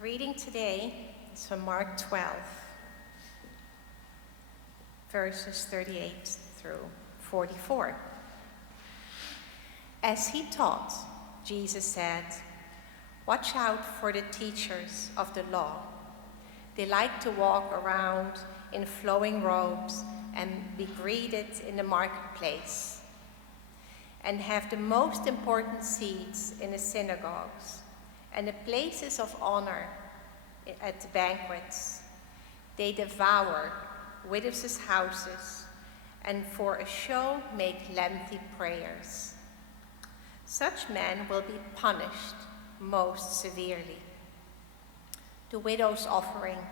reading today is from Mark 12, verses 38 through 44. As he taught, Jesus said, "Watch out for the teachers of the law. They like to walk around in flowing robes and be greeted in the marketplace, and have the most important seats in the synagogues and the places of honor at the banquets. They devour widows' houses and for a show make lengthy prayers. Such men will be punished most severely." The widow's offering.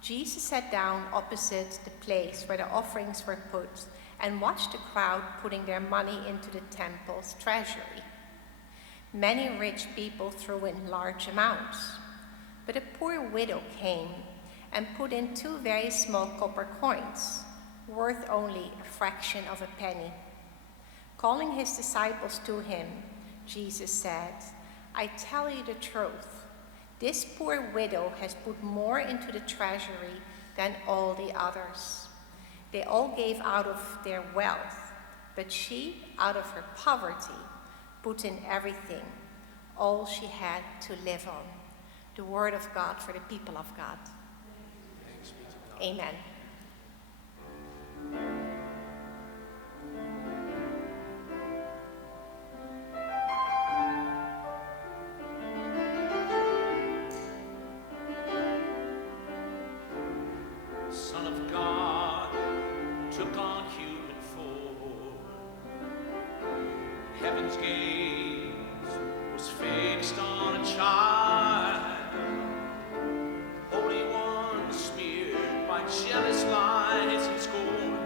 Jesus sat down opposite the place where the offerings were put and watched the crowd putting their money into the temple's treasury. Many rich people threw in large amounts, but a poor widow came and put in 2 very small copper coins, worth only a fraction of a penny. Calling his disciples to him, Jesus said, "I tell you the truth, this poor widow has put more into the treasury than all the others. They all gave out of their wealth, but she, out of her poverty, put in everything, all she had to live on." The word of God for the people of God. Thanks be to God. Amen. Son of God took on human form. Heaven's gaze was fixed on a child. Holy One smeared by jealous lies and scorn.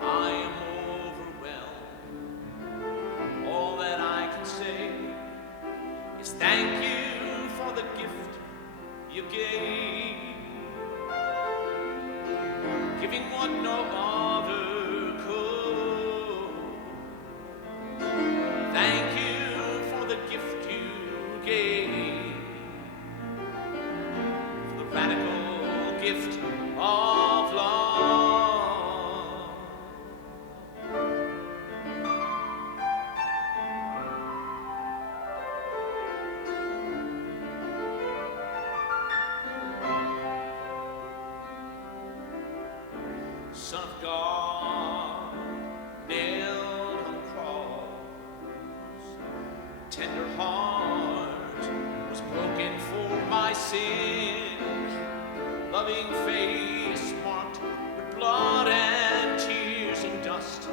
I am overwhelmed. All that I can say is thank you for the gift you gave. Giving what no other could. Thank you for the gift you gave, for the radical gift of love. Son of God, nailed on the cross, tender heart was broken for my sin, loving face marked with blood and tears and dust.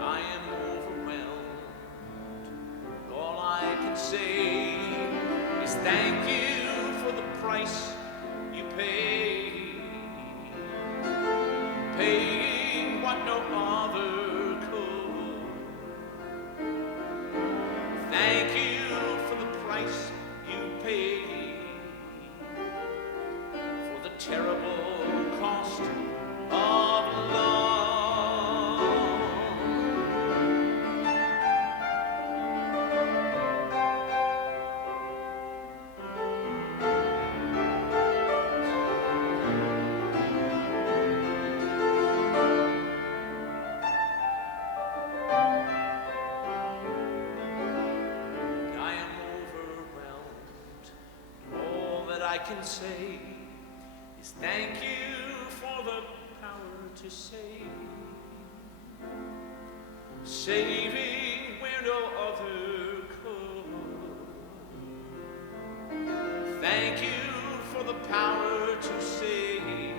I am overwhelmed. All I can say is thank you for the price you paid. Paying what no other could. Thank you for the price you paid, for the terrible cost of love. I can say is thank you for the power to save, saving where no other could. Thank you for the power to save,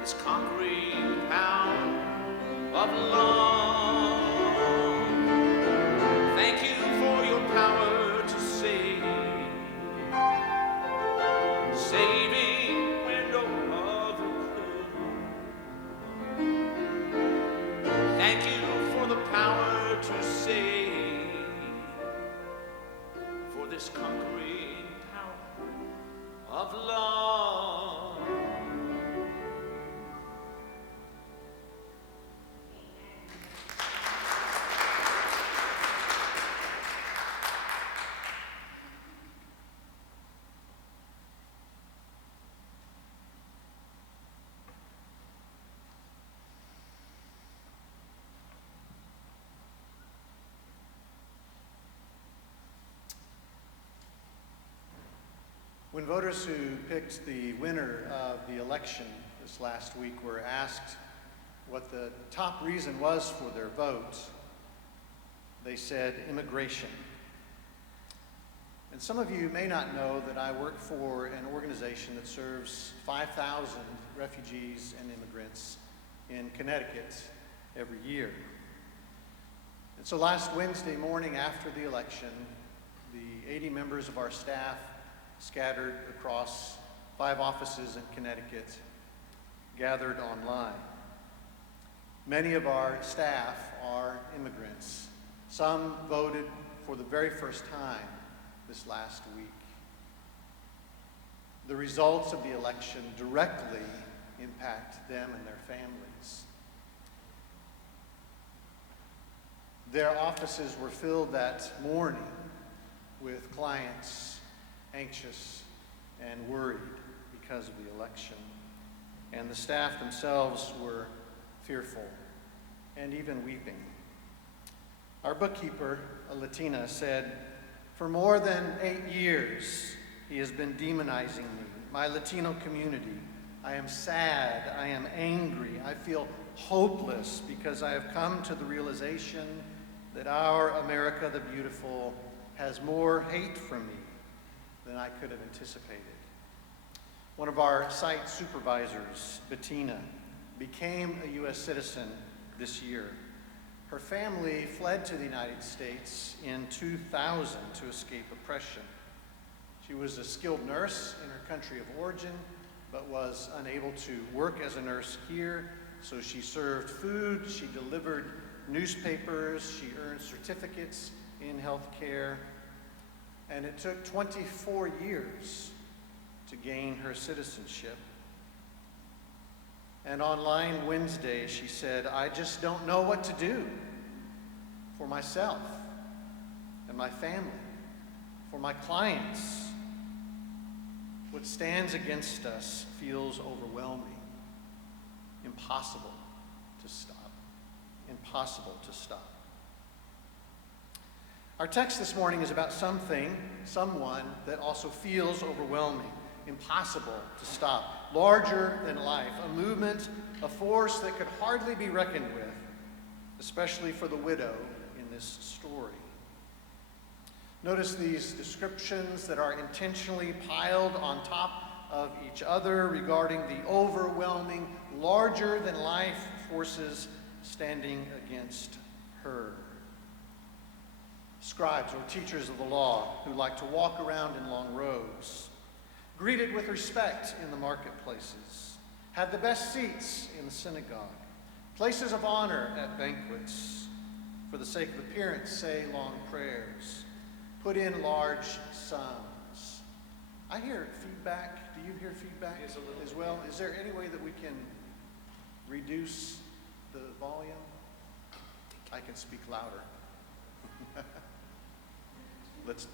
this conquering power of love. Thank you for your power to save, saving where no other could. Thank you for the power to save, for this conquering power of love. When voters who picked the winner of the election this last week were asked what the top reason was for their vote, they said immigration. And some of you may not know that I work for an organization that serves 5,000 refugees and immigrants in Connecticut every year. And so last Wednesday morning after the election, the 80 members of our staff scattered across 5 offices in Connecticut gathered online. Many of our staff are immigrants. Some voted for the very first time this last week. The results of the election directly impact them and their families. Their offices were filled that morning with clients anxious and worried because of the election. And the staff themselves were fearful and even weeping. Our bookkeeper, a Latina, said, "For more than 8 years, he has been demonizing me, my Latino community. I am sad, I am angry, I feel hopeless because I have come to the realization that our America the Beautiful has more hate for me than I could have anticipated." One of our site supervisors, Bettina, became a U.S. citizen this year. Her family fled to the United States in 2000 to escape oppression. She was a skilled nurse in her country of origin, but was unable to work as a nurse here, so she served food, she delivered newspapers, she earned certificates in health care, and it took 24 years to gain her citizenship. And online Wednesday, she said, "I just don't know what to do for myself and my family, for my clients. What stands against us feels overwhelming, impossible to stop, impossible to stop." Our text this morning is about something, someone that also feels overwhelming, impossible to stop, larger than life, a movement, a force that could hardly be reckoned with, especially for the widow in this story. Notice these descriptions that are intentionally piled on top of each other regarding the overwhelming, larger than life forces standing against her. Scribes or teachers of the law who like to walk around in long robes, greeted with respect in the marketplaces, had the best seats in the synagogue, places of honor at banquets, for the sake of appearance say long prayers, put in large sums. I hear feedback. Do you hear feedback as well? Is there any way that we can reduce the volume? I can speak louder. Let's.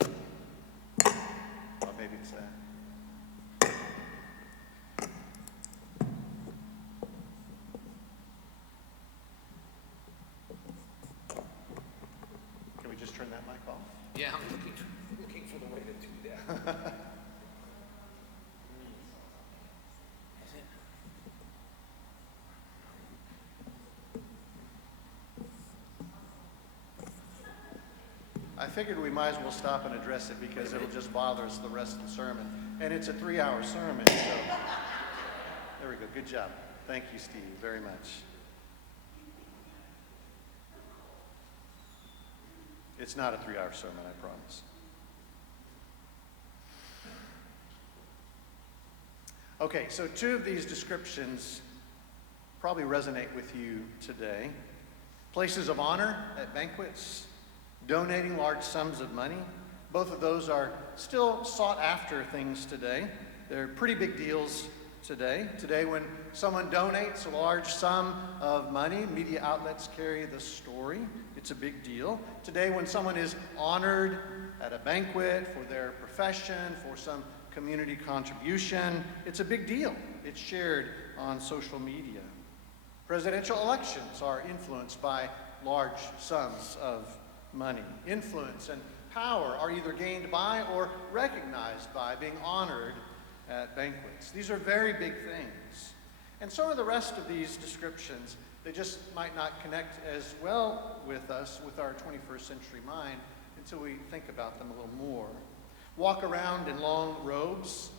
Well, maybe it's that. Can we just turn that mic off? Yeah, I'm looking for the way to do that. I figured we might as well stop and address it because it'll just bother us the rest of the sermon. And it's a 3-hour sermon, so there we go. Good job. Thank you, Steve, very much. It's not a 3-hour sermon, I promise. Okay, so 2 of these descriptions probably resonate with you today. Places of honor at banquets, donating large sums of money. Both of those are still sought after things today. They're pretty big deals today. Today, when someone donates a large sum of money, media outlets carry the story. It's a big deal. Today, when someone is honored at a banquet for their profession, for some community contribution, it's a big deal. It's shared on social media. Presidential elections are influenced by large sums of money. Influence and power are either gained by or recognized by being honored at banquets. These are very big things. And so are the rest of these descriptions. They just might not connect as well with us, with our 21st century mind, until we think about them a little more. Walk around in long robes.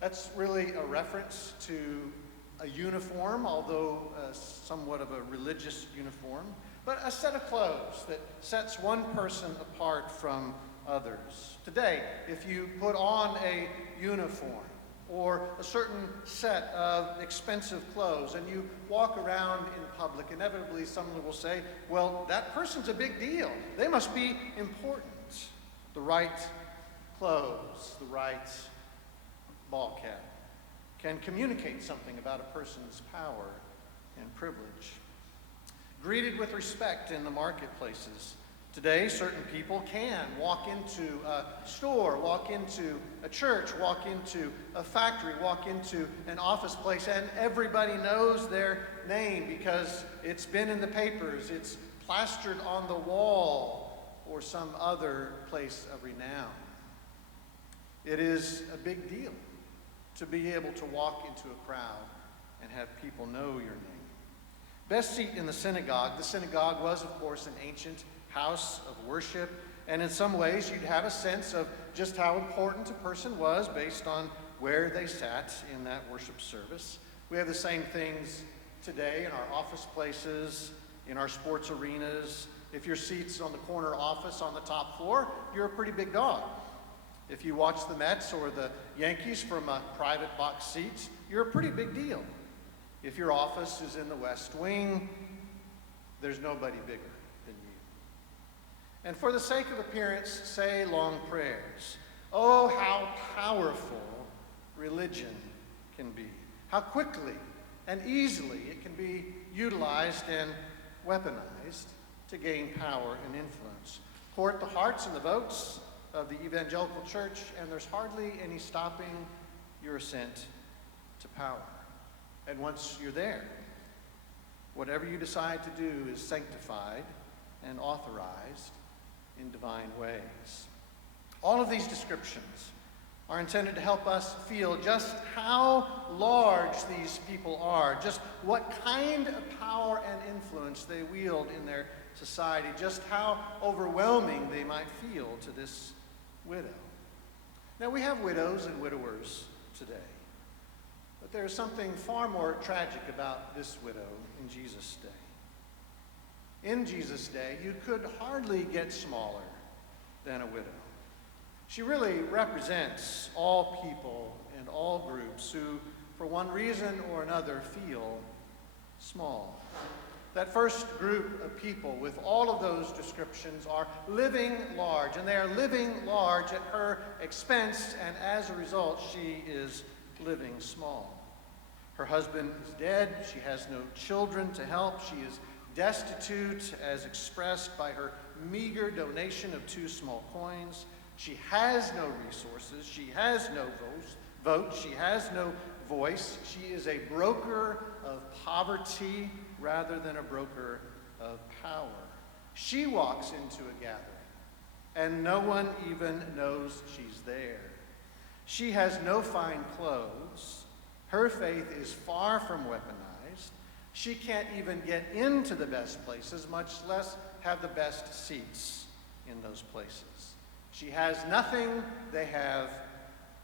That's really a reference to a uniform, although somewhat of a religious uniform, but a set of clothes that sets one person apart from others. Today, if you put on a uniform or a certain set of expensive clothes and you walk around in public, inevitably someone will say, well, that person's a big deal. They must be important. The right clothes, the right ball cap can communicate something about a person's power and privilege. Greeted with respect in the marketplaces. Today, certain people can walk into a store, walk into a church, walk into a factory, walk into an office place, and everybody knows their name because it's been in the papers, it's plastered on the wall, or some other place of renown. It is a big deal to be able to walk into a crowd and have people know your name. Best seat in the synagogue. The synagogue was, of course, an ancient house of worship, and in some ways you'd have a sense of just how important a person was based on where they sat in that worship service. We have the same things today in our office places, in our sports arenas. If your seat's on the corner office on the top floor, you're a pretty big dog. If you watch the Mets or the Yankees from a private box seat, you're a pretty big deal. If your office is in the West Wing, there's nobody bigger than you. And for the sake of appearance, say long prayers. Oh, how powerful religion can be. How quickly and easily it can be utilized and weaponized to gain power and influence. Court the hearts and the votes of the evangelical church, and there's hardly any stopping your ascent to power. And once you're there, whatever you decide to do is sanctified and authorized in divine ways. All of these descriptions are intended to help us feel just how large these people are, just what kind of power and influence they wield in their society, just how overwhelming they might feel to this widow. Now, we have widows and widowers today, but there is something far more tragic about this widow in Jesus' day. In Jesus' day, you could hardly get smaller than a widow. She really represents all people and all groups who, for one reason or another, feel small. That first group of people with all of those descriptions are living large, and they are living large at her expense, and as a result, she is living small. Her husband is dead. She has no children to help. She is destitute, as expressed by her meager donation of 2 small coins. She has no resources. She has no vote. She has no voice. She is a broker of poverty rather than a broker of power. She walks into a gathering, and no one even knows she's there. She has no fine clothes. Her faith is far from weaponized. She can't even get into the best places, much less have the best seats in those places. She has nothing, they have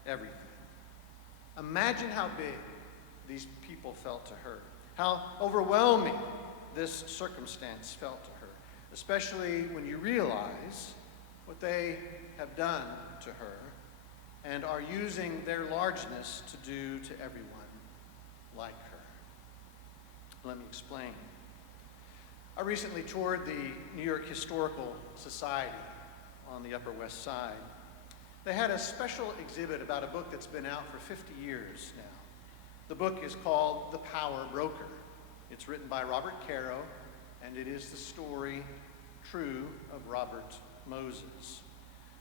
everything. Imagine how big these people felt to her, how overwhelming this circumstance felt to her, especially when you realize what they have done to her and are using their largeness to do to everyone like her. Let me explain. I recently toured the New York Historical Society on the Upper West Side. They had a special exhibit about a book that's been out for 50 years now. The book is called The Power Broker. It's written by Robert Caro, and it is the story true of Robert Moses.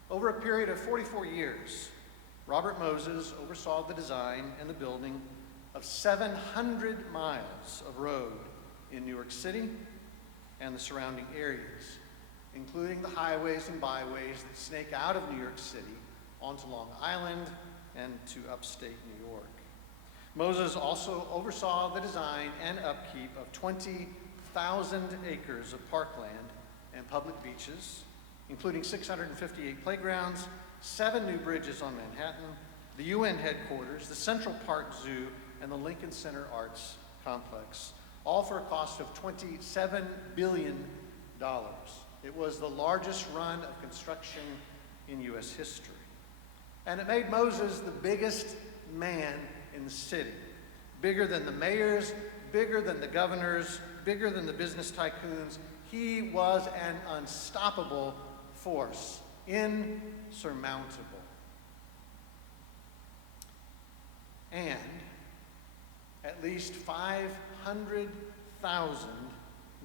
Over a period of 44 years, Robert Moses oversaw the design and the building of 700 miles of road in New York City, and the surrounding areas, including the highways and byways that snake out of New York City onto Long Island and to upstate New York. Moses also oversaw the design and upkeep of 20,000 acres of parkland and public beaches, including 658 playgrounds, 7 new bridges on Manhattan, the UN headquarters, the Central Park Zoo, and the Lincoln Center Arts Complex, all for a cost of $27 billion. It was the largest run of construction in U.S. history. And it made Moses the biggest man in the city, bigger than the mayors, bigger than the governors, bigger than the business tycoons. He was an unstoppable force, insurmountable. And at least 500,000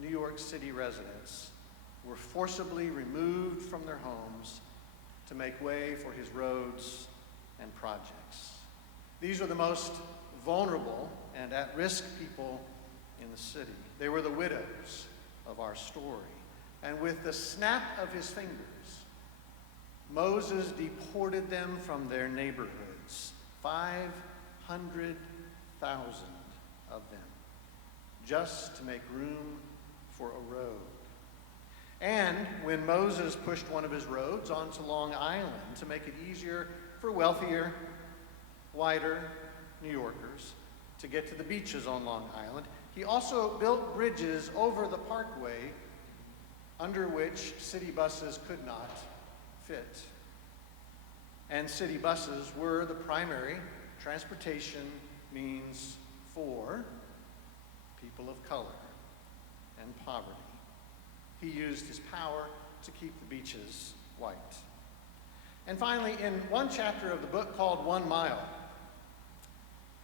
New York City residents were forcibly removed from their homes to make way for his roads and projects. These were the most vulnerable and at-risk people in the city. They were the widows of our story. And with the snap of his fingers, Moses deported them from their neighborhoods, 500,000 of them, just to make room for a road. And when Moses pushed one of his roads onto Long Island to make it easier for wealthier, whiter New Yorkers to get to the beaches on Long Island, he also built bridges over the parkway under which city buses could not fit. And city buses were the primary transportation means for people of color and poverty. He used his power to keep the beaches white. And finally, in one chapter of the book called 1 Mile,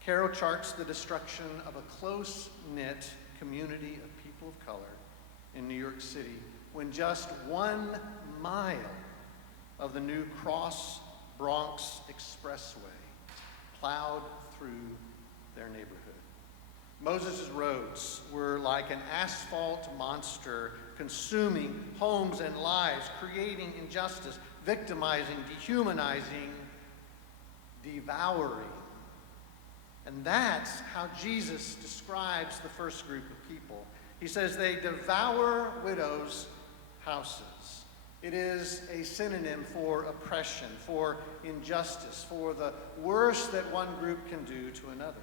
Caro charts the destruction of a close-knit community of people of color in New York City when just 1 mile of the new Cross Bronx Expressway plowed through their neighborhood. Moses' roads were like an asphalt monster, consuming homes and lives, creating injustice, victimizing, dehumanizing, devouring. And that's how Jesus describes the first group of people. He says they devour widows' houses. It is a synonym for oppression, for injustice, for the worst that one group can do to another.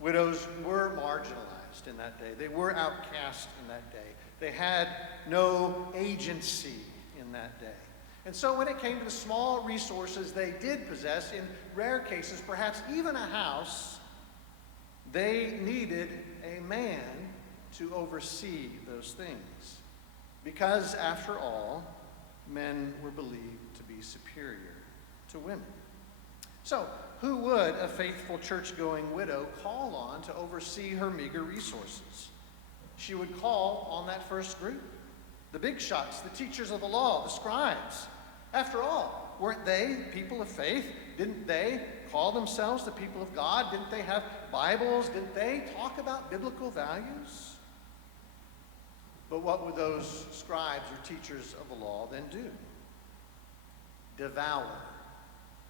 Widows were marginalized in that day. They were outcast in that day. They had no agency in that day. And so when it came to the small resources they did possess, in rare cases, perhaps even a house, they needed a man to oversee those things. Because, after all, men were believed to be superior to women. So, who would a faithful church-going widow call on to oversee her meager resources? She would call on that first group, the big shots, the teachers of the law, the scribes. After all, weren't they people of faith? Didn't they call themselves the people of God? Didn't they have Bibles? Didn't they talk about biblical values? But what would those scribes or teachers of the law then do? Devour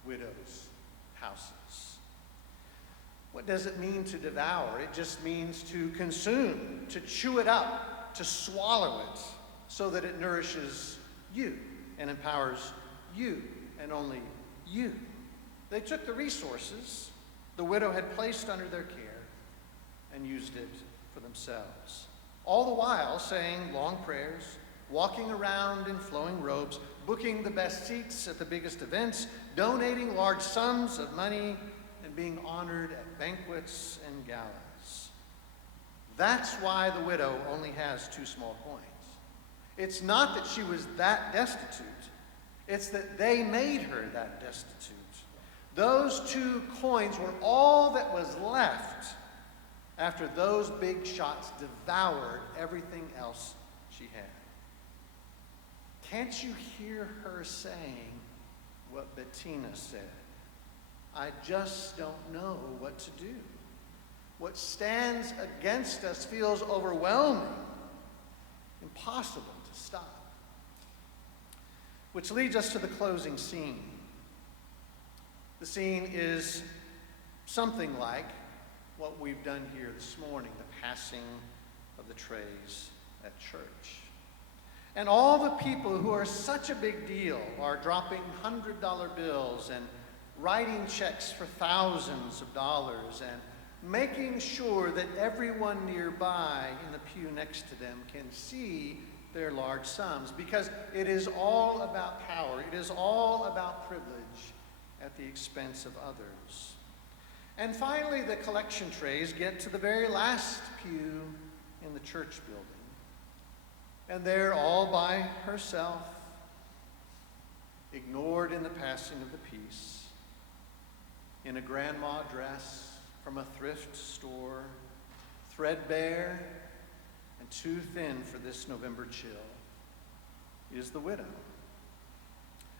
widows' houses. What does it mean to devour? It just means to consume, to chew it up, to swallow it, so that it nourishes you and empowers you and only you. They took the resources the widow had placed under their care and used it for themselves. All the while saying long prayers, walking around in flowing robes, booking the best seats at the biggest events, donating large sums of money, and being honored at banquets and galas. That's why the widow only has 2 small coins. It's not that she was that destitute. It's that they made her that destitute. Those 2 coins were all that was left after those big shots devoured everything else she had. Can't you hear her saying what Bettina said? I just don't know what to do. What stands against us feels overwhelming, impossible to stop. Which leads us to the closing scene. The scene is something like what we've done here this morning, the passing of the trays at church. And all the people who are such a big deal are dropping $100 bills and writing checks for thousands of dollars and making sure that everyone nearby in the pew next to them can see their large sums, because it is all about power. It is all about privilege at the expense of others. And finally, the collection trays get to the very last pew in the church building. And there, all by herself, ignored in the passing of the peace, in a grandma dress from a thrift store, threadbare and too thin for this November chill, is the widow.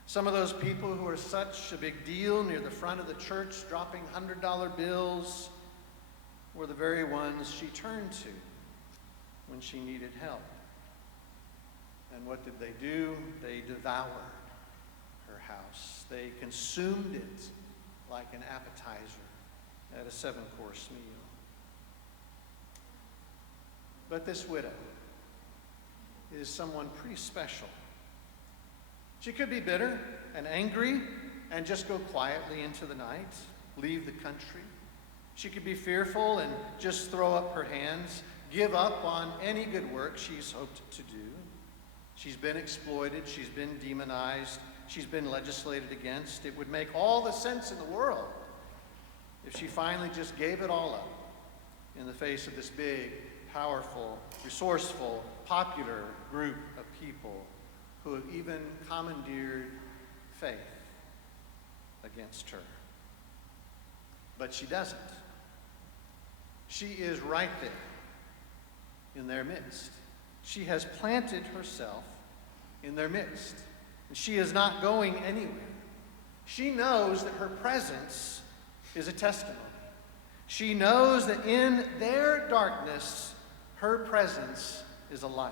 Some of those people who are such a big deal near the front of the church dropping $100 bills were the very ones she turned to when she needed help. And what did they do? They devoured her house. They consumed it like an appetizer at a 7-course meal. But this widow is someone pretty special. She could be bitter and angry and just go quietly into the night, leave the country. She could be fearful and just throw up her hands, give up on any good work she's hoped to do. She's been exploited, she's been demonized, she's been legislated against. It would make all the sense in the world if she finally just gave it all up in the face of this big, powerful, resourceful, popular group of people who have even commandeered faith against her. But she doesn't. She is right there in their midst. She has planted herself in their midst. And she is not going anywhere. She knows that her presence is a testimony. She knows that in their darkness, her presence is a light.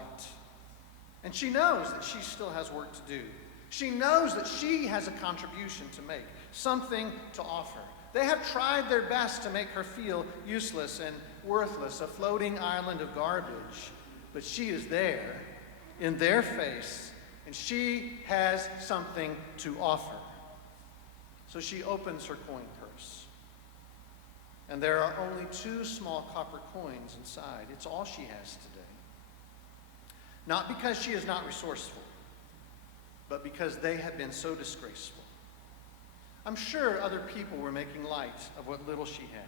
And she knows that she still has work to do. She knows that she has a contribution to make, something to offer. They have tried their best to make her feel useless and worthless, a floating island of garbage. But she is there, in their face, and she has something to offer. So she opens her coin purse. And there are only 2 small copper coins inside. It's all she has today. Not because she is not resourceful, but because they have been so disgraceful. I'm sure other people were making light of what little she had.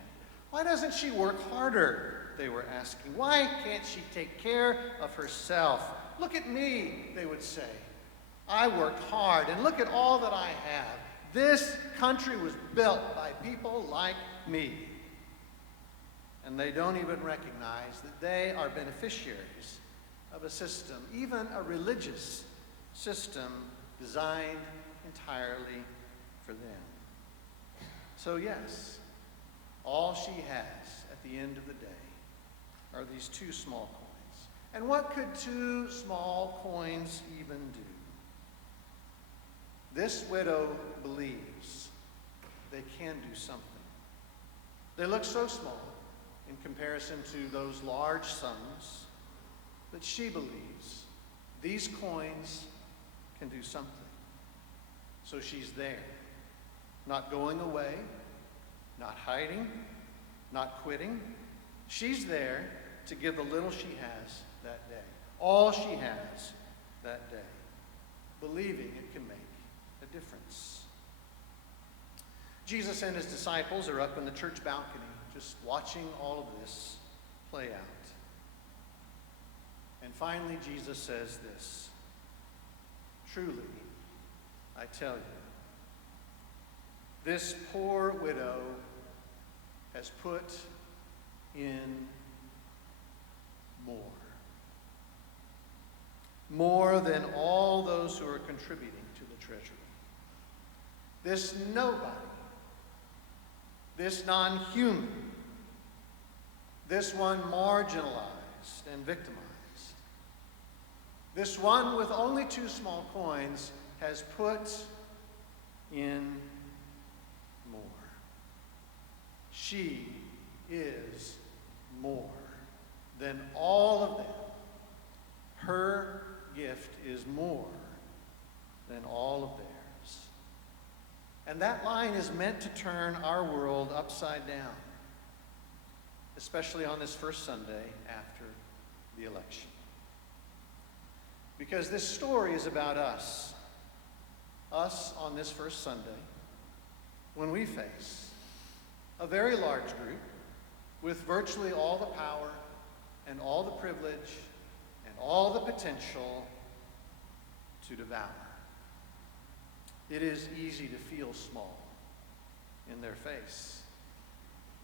Why doesn't she work harder? They were asking. Why can't she take care of herself? Look at me, they would say. I worked hard, and look at all that I have. This country was built by people like me. And they don't even recognize that they are beneficiaries of a system, even a religious system designed entirely for them. So yes, all she has at the end of the day are these 2 small coins. And what could 2 small coins even do? This widow believes they can do something. They look so small in comparison to those large sums, but she believes these coins can do something. So she's there, not going away, not hiding, not quitting. She's there to give the little she has that day, all she has that day, believing it can make a difference. Jesus and his disciples are up in the church balcony, just watching all of this play out. And finally, Jesus says this, "Truly, I tell you, this poor widow has put in more than all those who are contributing to the treasury. This nobody, this non-human, this one marginalized and victimized, This one with only 2 small coins has put in more. She is more than all of them. Her gift is more than all of theirs. And that line is meant to turn our world upside down, especially on this first Sunday after the election. Because this story is about us on this first Sunday, when we face a very large group with virtually all the power and all the privilege and all the potential to devour. It is easy to feel small in their face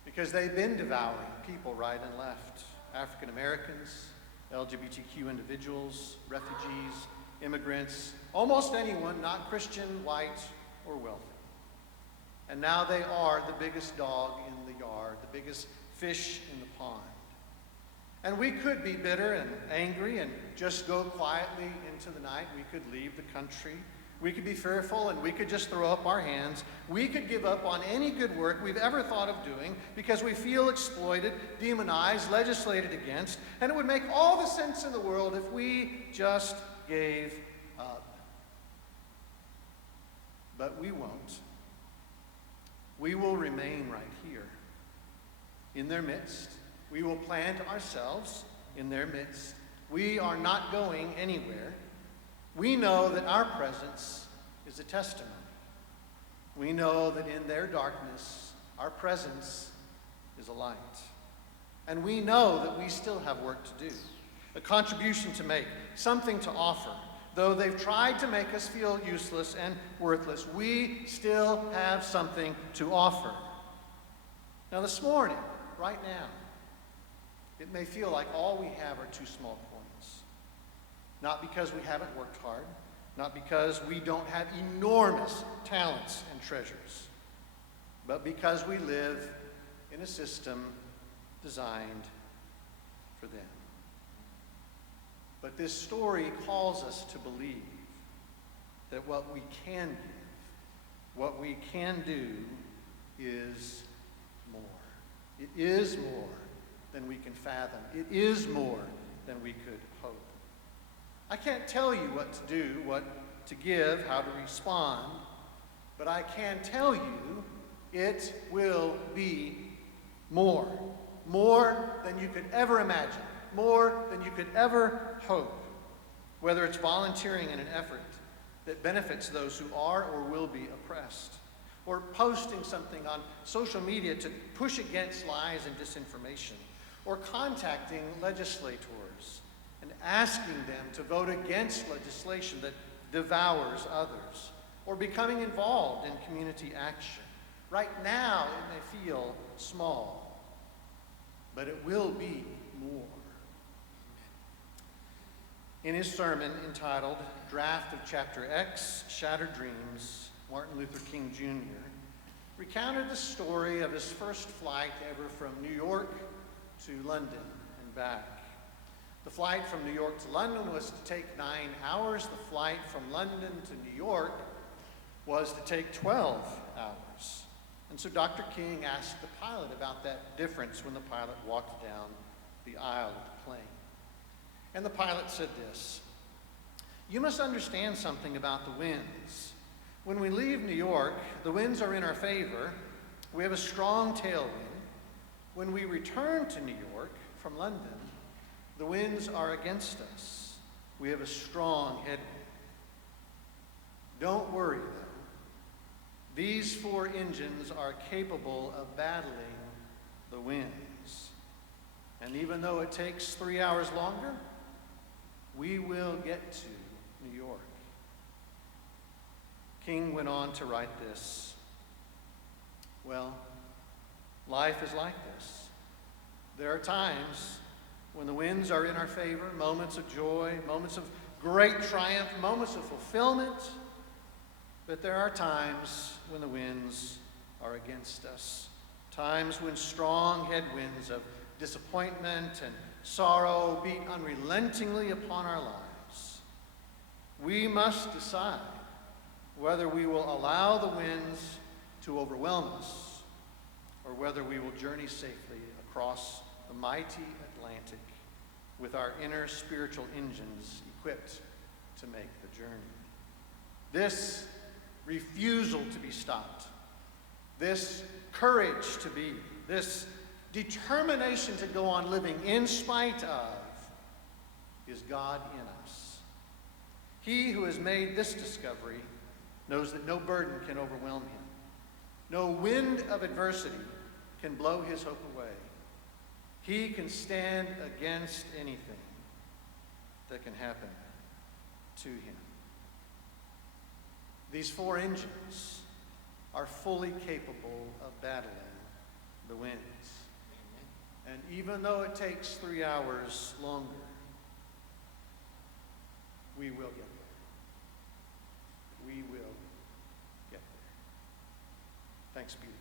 because they've been devouring people right and left. African Americans, LGBTQ individuals, refugees, immigrants, almost anyone not Christian, white, or wealthy. And now they are the biggest dog in the yard, the biggest fish in the pond. And we could be bitter and angry and just go quietly into the night. We could leave the country. We could be fearful and we could just throw up our hands. We could give up on any good work we've ever thought of doing because we feel exploited, demonized, legislated against, and it would make all the sense in the world if we just gave up. But we won't. We will remain right here in their midst. We will plant ourselves in their midst. We are not going anywhere. We know that our presence is a testimony. We know that in their darkness, our presence is a light. And we know that we still have work to do, a contribution to make, something to offer. Though they've tried to make us feel useless and worthless, we still have something to offer. Now this morning, right now, it may feel like all we have are 2 small coins. Not because we haven't worked hard, not because we don't have enormous talents and treasures, but because we live in a system designed for them. But this story calls us to believe that what we can give, what we can do, is more. It is more than we can fathom. It is more than we could hope. I can't tell you what to do, what to give, how to respond, but I can tell you it will be more. More than you could ever imagine. More than you could ever hope. Whether it's volunteering in an effort that benefits those who are or will be oppressed, or posting something on social media to push against lies and disinformation, or contacting legislators and asking them to vote against legislation that devours others, or becoming involved in community action. Right now, it may feel small, but it will be more. In his sermon entitled Draft of Chapter X, Shattered Dreams, Martin Luther King Jr. recounted the story of his first flight ever from New York to London and back. The flight from New York to London was to take 9 hours. The flight from London to New York was to take 12 hours. And so Dr. King asked the pilot about that difference when the pilot walked down the aisle of the plane. And the pilot said this: "You must understand something about the winds. When we leave New York, the winds are in our favor. We have a strong tailwind. When we return to New York from London, the winds are against us. We have a strong headwind. Don't worry, though. These 4 engines are capable of battling the winds. And even though it takes 3 hours longer, we will get to New York." King went on to write this: "Well, life is like this. There are times when the winds are in our favor, moments of joy, moments of great triumph, moments of fulfillment. But there are times when the winds are against us, times when strong headwinds of disappointment and sorrow beat unrelentingly upon our lives. We must decide whether we will allow the winds to overwhelm us or whether we will journey safely across the mighty Atlantic with our inner spiritual engines equipped to make the journey. This refusal to be stopped, this courage to be, this determination to go on living in spite of, is God in us. He who has made this discovery knows that no burden can overwhelm him. No wind of adversity can blow his hope away. He can stand against anything that can happen to him. These four engines are fully capable of battling the winds. And even though it takes 3 hours longer, we will get there. We will get there. Thanks be to God.